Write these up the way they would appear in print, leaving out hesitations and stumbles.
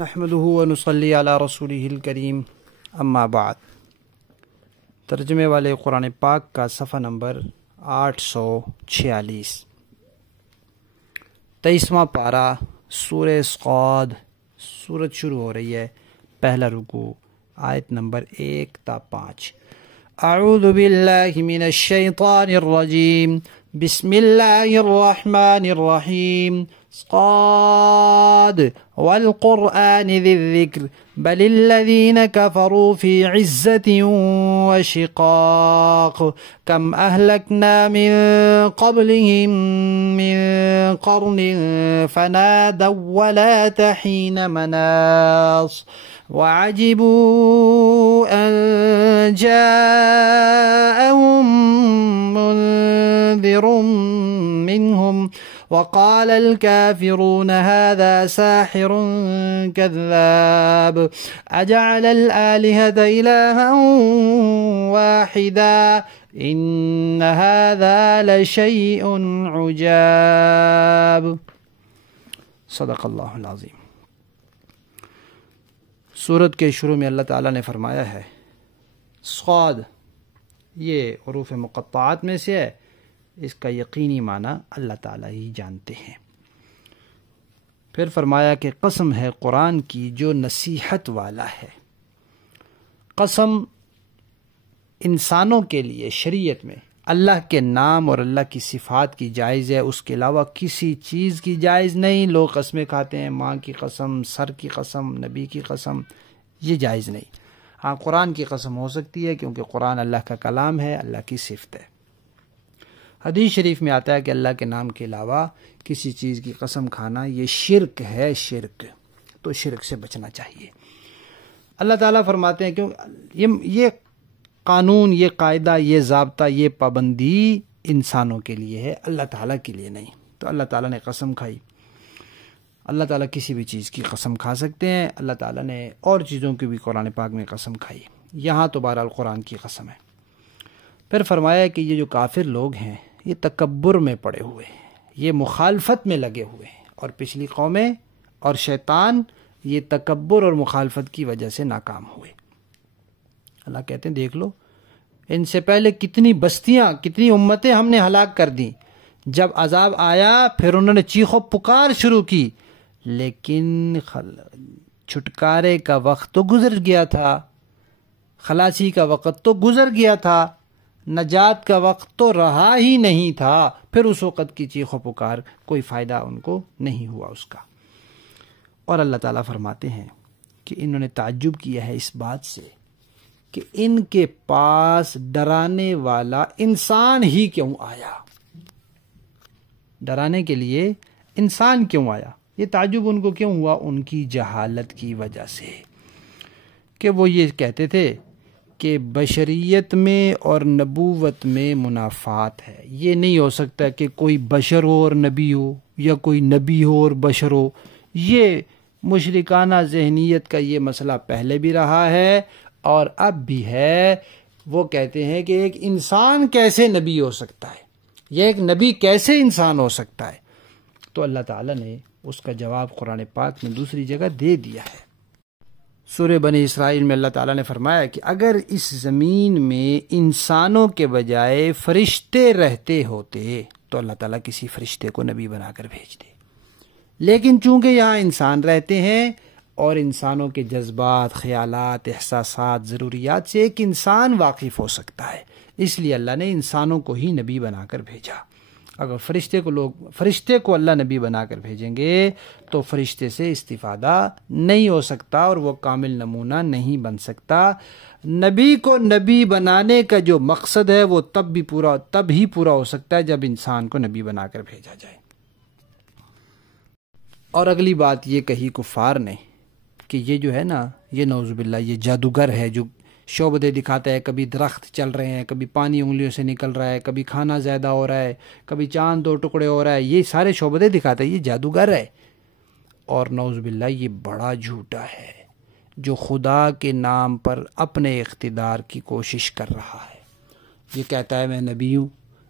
نحمده ونصلي علی رسوله الکریم اما بعد۔ ترجمے والے قرآن پاک کا صفحہ نمبر 846، 23واں پارہ، سورہ صاد۔ سورت شروع ہو رہی ہے، پہلا رکوع، آیت نمبر 1 تا 5۔ اعوذ باللہ من الشیطان الرجیم، بسم اللہ الرحمن الرحیم۔ صاد والقرآن ذی الذکر بل الذین کفروا فی عزة وشقاق کم اہلکنا من قبلہم من قرن فنادوا ولات حین مناص وعجبوا ان جاءهم منذر منهم وقال الكافرون هذا ساحر كذاب أجعل الآلهة إلها واحدا إن هذا لشيء عجاب۔ صدق اللہ العظیم۔ سورت کے شروع میں اللہ تعالیٰ نے فرمایا ہے صاد، یہ حروف مقطعات میں سے ہے، اس کا یقینی معنی اللہ تعالیٰ ہی جانتے ہیں۔ پھر فرمایا کہ قسم ہے قرآن کی جو نصیحت والا ہے۔ قسم انسانوں کے لیے شریعت میں اللہ کے نام اور اللہ کی صفات کی جائز ہے، اس کے علاوہ کسی چیز کی جائز نہیں۔ لوگ قسمیں کھاتے ہیں، ماں کی قسم، سر کی قسم، نبی کی قسم، یہ جائز نہیں۔ ہاں، قرآن کی قسم ہو سکتی ہے کیونکہ قرآن اللہ کا کلام ہے، اللہ کی صفت ہے۔ حدیث شریف میں آتا ہے کہ اللہ کے نام کے علاوہ کسی چیز کی قسم کھانا یہ شرک ہے، شرک، تو شرک سے بچنا چاہیے۔ اللہ تعالیٰ فرماتے ہیں کہ یہ قانون، یہ قاعدہ، یہ ضابطہ، یہ پابندی انسانوں کے لیے ہے، اللہ تعالیٰ کے لیے نہیں۔ تو اللہ تعالیٰ نے قسم کھائی۔ اللہ تعالیٰ کسی بھی چیز کی قسم کھا سکتے ہیں، اللہ تعالیٰ نے اور چیزوں کی بھی قرآن پاک میں قسم کھائی، یہاں تو بہرحال قرآن کی قسم ہے۔ پھر فرمایا کہ یہ جو کافر لوگ ہیں یہ تکبر میں پڑے ہوئے ہیں، یہ مخالفت میں لگے ہوئے ہیں، اور پچھلی قومیں اور شیطان یہ تکبر اور مخالفت کی وجہ سے ناکام ہوئے۔ اللہ کہتے ہیں دیکھ لو، ان سے پہلے کتنی بستیاں، کتنی امتیں ہم نے ہلاک کر دیں۔ جب عذاب آیا پھر انہوں نے چیخ و پکار شروع کی، لیکن چھٹکارے کا وقت تو گزر گیا تھا، خلاصی کا وقت تو گزر گیا تھا، نجات کا وقت تو رہا ہی نہیں تھا۔ پھر اس وقت کی چیخ و پکار کوئی فائدہ ان کو نہیں ہوا اس کا۔ اور اللہ تعالیٰ فرماتے ہیں کہ انہوں نے تعجب کیا ہے اس بات سے کہ ان کے پاس ڈرانے والا انسان ہی کیوں آیا، ڈرانے کے لیے انسان کیوں آیا۔ یہ تعجب ان کو کیوں ہوا؟ ان کی جہالت کی وجہ سے، کہ وہ یہ کہتے تھے کہ بشریت میں اور نبوت میں منافات ہے، یہ نہیں ہو سکتا کہ کوئی بشر ہو اور نبی ہو، یا کوئی نبی ہو اور بشر ہو۔ یہ مشرکانہ ذہنیت کا یہ مسئلہ پہلے بھی رہا ہے اور اب بھی ہے۔ وہ کہتے ہیں کہ ایک انسان کیسے نبی ہو سکتا ہے، یا ایک نبی کیسے انسان ہو سکتا ہے؟ تو اللہ تعالیٰ نے اس کا جواب قرآن پاک میں دوسری جگہ دے دیا ہے۔ سورہ بنی اسرائیل میں اللہ تعالیٰ نے فرمایا کہ اگر اس زمین میں انسانوں کے بجائے فرشتے رہتے ہوتے تو اللہ تعالیٰ کسی فرشتے کو نبی بنا کر بھیج دے، لیکن چونکہ یہاں انسان رہتے ہیں اور انسانوں کے جذبات، خیالات، احساسات، ضروریات سے ایک انسان واقف ہو سکتا ہے، اس لیے اللہ نے انسانوں کو ہی نبی بنا کر بھیجا۔ اگر فرشتے کو اللہ نبی بنا کر بھیجیں گے تو فرشتے سے استفادہ نہیں ہو سکتا اور وہ کامل نمونہ نہیں بن سکتا۔ نبی کو نبی بنانے کا جو مقصد ہے وہ تب ہی پورا ہو سکتا ہے جب انسان کو نبی بنا کر بھیجا جائے۔ اور اگلی بات یہ کہی کفار نے کہ یہ جو ہے نا، یہ نعوذ باللہ یہ جادوگر ہے جو شعبدے دکھاتا ہے، کبھی درخت چل رہے ہیں، کبھی پانی انگلیوں سے نکل رہا ہے، کبھی کھانا زیادہ ہو رہا ہے، کبھی چاند 2 ٹکڑے ہو رہا ہے، یہ سارے شعبدے دکھاتا ہے، یہ جادوگر ہے۔ اور نعوذ باللہ یہ بڑا جھوٹا ہے جو خدا کے نام پر اپنے اقتدار کی کوشش کر رہا ہے۔ یہ کہتا ہے میں نبی ہوں،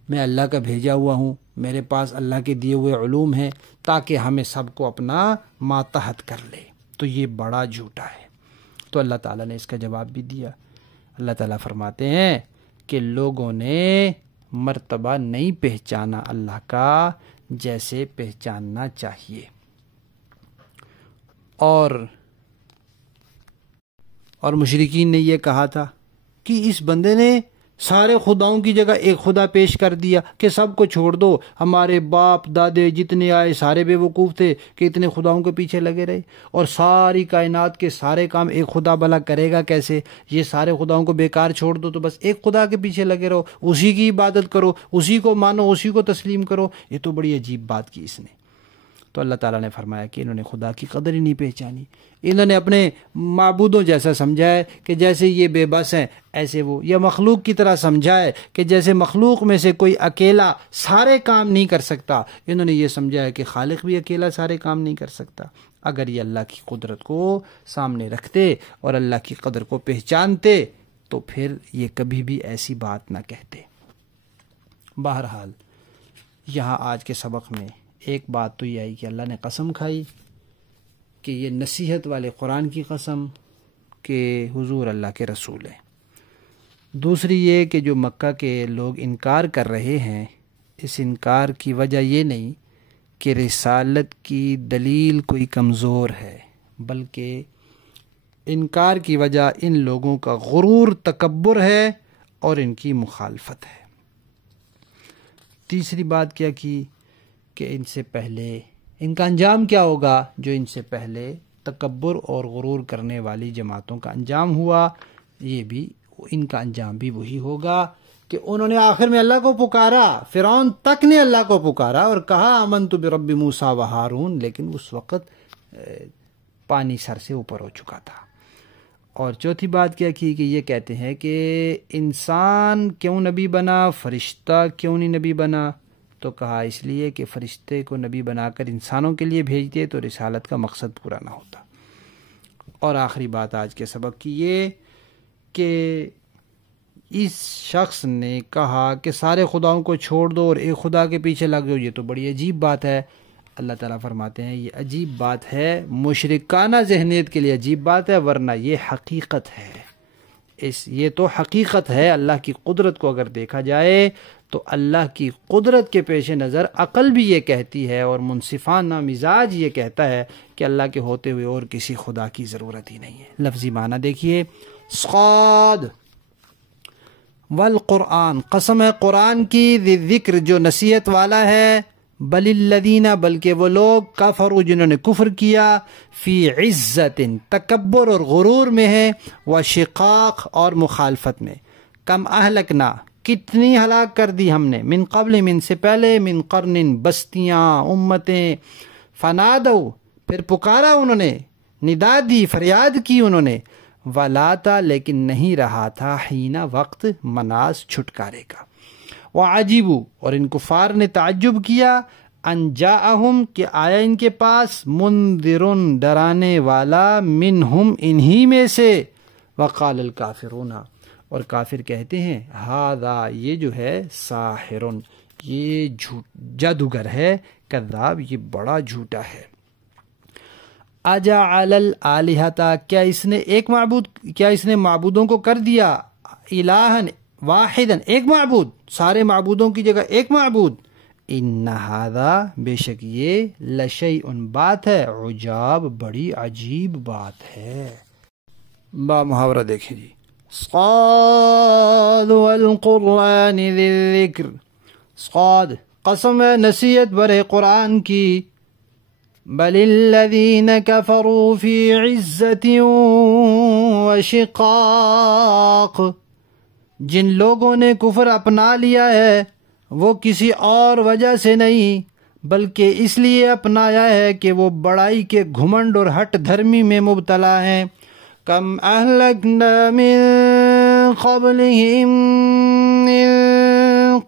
میں اللہ کا بھیجا ہوا ہوں، میرے پاس اللہ کے دیے ہوئے علوم ہیں تاکہ ہمیں سب کو اپنا ماتحت کر لے۔ تو یہ بڑا جھوٹا ہے۔ تو اللہ تعالیٰ نے اس کا جواب بھی دیا۔ اللہ تعالیٰ فرماتے ہیں کہ لوگوں نے مرتبہ نہیں پہچانا اللہ کا جیسے پہچاننا چاہیے، اور مشرکین نے یہ کہا تھا کہ اس بندے نے سارے خداؤں کی جگہ ایک خدا پیش کر دیا کہ سب کو چھوڑ دو، ہمارے باپ دادے جتنے آئے سارے بے وقوف تھے کہ اتنے خداؤں کے پیچھے لگے رہے، اور ساری کائنات کے سارے کام ایک خدا بھلا کرے گا کیسے؟ یہ سارے خداؤں کو بیکار چھوڑ دو تو بس ایک خدا کے پیچھے لگے رہو، اسی کی عبادت کرو، اسی کو مانو، اسی کو تسلیم کرو۔ یہ تو بڑی عجیب بات کی اس نے۔ تو اللہ تعالیٰ نے فرمایا کہ انہوں نے خدا کی قدر ہی نہیں پہچانی، انہوں نے اپنے معبودوں جیسا سمجھا ہے کہ جیسے یہ بے بس ہیں ایسے وہ، یا مخلوق کی طرح سمجھا ہے کہ جیسے مخلوق میں سے کوئی اکیلا سارے کام نہیں کر سکتا، انہوں نے یہ سمجھا ہے کہ خالق بھی اکیلا سارے کام نہیں کر سکتا۔ اگر یہ اللہ کی قدرت کو سامنے رکھتے اور اللہ کی قدر کو پہچانتے تو پھر یہ کبھی بھی ایسی بات نہ کہتے۔ بہرحال یہاں آج کے سبق میں ایک بات تو یہ آئی کہ اللہ نے قسم کھائی کہ یہ نصیحت والے قرآن کی قسم کہ حضور اللہ کے رسول ہیں۔ دوسری یہ کہ جو مکہ کے لوگ انکار کر رہے ہیں، اس انکار کی وجہ یہ نہیں کہ رسالت کی دلیل کوئی کمزور ہے، بلکہ انکار کی وجہ ان لوگوں کا غرور، تکبر ہے اور ان کی مخالفت ہے۔ تیسری بات کیا کی کہ ان سے پہلے ان کا انجام کیا ہوگا؟ جو ان سے پہلے تکبر اور غرور کرنے والی جماعتوں کا انجام ہوا، یہ بھی ان کا انجام بھی وہی ہوگا کہ انہوں نے آخر میں اللہ کو پکارا، فرعون تک نے اللہ کو پکارا اور کہا آمنت برب موسیٰ و ہارون، لیکن اس وقت پانی سر سے اوپر ہو چکا تھا۔ اور چوتھی بات کیا کی کہ یہ کہتے ہیں کہ انسان کیوں نبی بنا، فرشتہ کیوں نہیں نبی بنا؟ تو کہا اس لیے کہ فرشتے کو نبی بنا کر انسانوں کے لیے بھیجتے تو رسالت کا مقصد پورا نہ ہوتا۔ اور آخری بات آج کے سبق کی یہ کہ اس شخص نے کہا کہ سارے خداؤں کو چھوڑ دو اور ایک خدا کے پیچھے لگ جاؤ، یہ تو بڑی عجیب بات ہے۔ اللہ تعالیٰ فرماتے ہیں یہ عجیب بات ہے، مشرکانہ ذہنیت کے لیے عجیب بات ہے، ورنہ یہ حقیقت ہے۔ یہ تو حقیقت ہے۔ اللہ کی قدرت کو اگر دیکھا جائے تو اللہ کی قدرت کے پیش نظر عقل بھی یہ کہتی ہے اور منصفانہ مزاج یہ کہتا ہے کہ اللہ کے ہوتے ہوئے اور کسی خدا کی ضرورت ہی نہیں ہے۔ لفظی معنی دیکھیے، صاد والقرآن، قسم ہے قرآن کی، ذی ذکر جو نصیحت والا ہے، بل الذین بلکہ وہ لوگ، کفروا جنہوں نے کفر کیا، فی عزت تکبر اور غرور میں ہے، وشقاق اور مخالفت میں، کم اہلکنا کتنی ہلاک کر دی ہم نے، من قبل من سے پہلے، من قرن بستیاں امتیں، فنادوا پھر پکارا انہوں نے، ندا دی فریاد کی انہوں نے، ولاتا لیکن نہیں رہا تھا، حین وقت مناس چھٹکارے کا، وعجیبوا اور ان کفار نے تعجب کیا، ان جاءہم کہ آیا ان کے پاس، منذرن ڈرانے والا، منہم انہی میں سے، وقال الکافرون اور کافر کہتے ہیں، ہذا یہ جو ہے، ساحر یہ جادوگر ہے، کذاب یہ بڑا جھوٹا ہے۔ اجعل الالہۃ کیا اس نے معبودوں کو کر دیا، الہن واحدا ایک معبود، سارے معبودوں کی جگہ ایک معبود، ان ھذا بے شک یہ، لشیء بات ہے، عجاب بڑی عجیب بات ہے۔ با محاورہ دیکھیں جی، صاد والقرآن ذی الذکر، صاد قسم ہے نصیحت برے قرآن کی، بل الذین کفروا فی عزت وشقاق جن لوگوں نے کفر اپنا لیا ہے وہ کسی اور وجہ سے نہیں بلکہ اس لیے اپنایا ہے کہ وہ بڑائی کے گھمنڈ اور ہٹ دھرمی میں مبتلا ہیں۔ کم اہلکنا من قبلہم من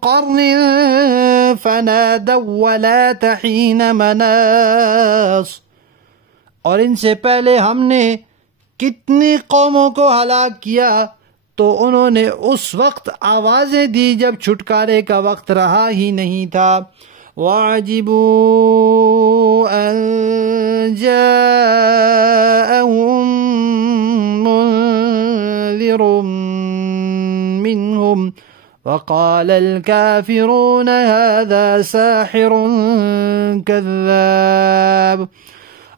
قرن فنادوا ولات حین مناص اور ان سے پہلے ہم نے کتنی قوموں کو ہلاک کیا تو انہوں نے اس وقت آوازیں دی جب چھٹکارے کا وقت رہا ہی نہیں تھا۔ وعجبوا أن جاءهم منذر منهم وقال الكافرون هذا ساحر كذاب۔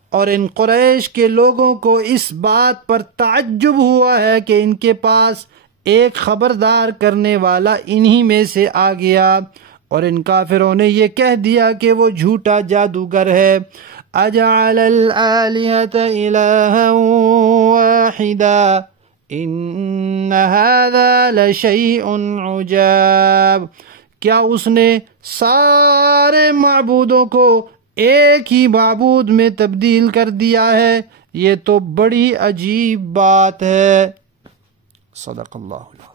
اور ان قریش کے لوگوں کو اس بات پر تعجب ہوا ہے کہ ان کے پاس ایک خبردار کرنے والا انہی میں سے آ گیا، اور ان کافروں نے یہ کہہ دیا کہ وہ جھوٹا جادوگر ہے۔ اجعل الآلہۃ الہا واحدا ان ھذا لشیء عجاب۔ کیا اس نے سارے معبودوں کو ایک ہی معبود میں تبدیل کر دیا ہے؟ یہ تو بڑی عجیب بات ہے۔ صدق اللہ العظیم۔